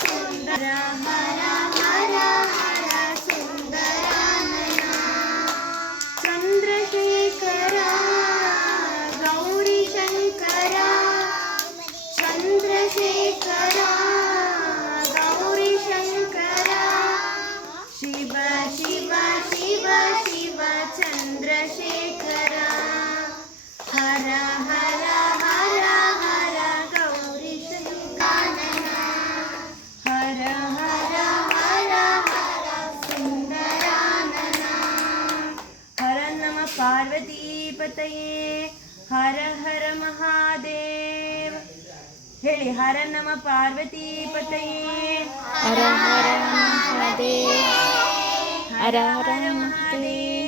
ಸುಂದರ ಹರ ಹರ ಹರ ಸುಂದರಾನನ ಚಂದ್ರಶೇಖರ ಗೌರಿ ಶಂಕರ ಚಂದ್ರಶೇಖರ ಗೌರಿ ಶಂಕರ ಶಿವ ಶಿವ ಶಿವ ಶಿವ ಚಂದ್ರಶೇಖರ ಹರ ಹರ ಹರ ಹರ ಗೌರಿ ಶಂಕರ ಹರ ಹರ ಹರ ಹರ ಸುಂದರಾನನ ಹರ ನಮ ಪಾರ್ವತೀಪತಯೇ ಹರ ಹರ ಮಹಾದೇವ ಹೇಳಿ ಹರ ನಮ ಪಾರ್ವತೀಪತಯೇ ಹರ ಹರ ಮಹಾದೇವ ಹರ ಹರ ಮಹಾದೇವ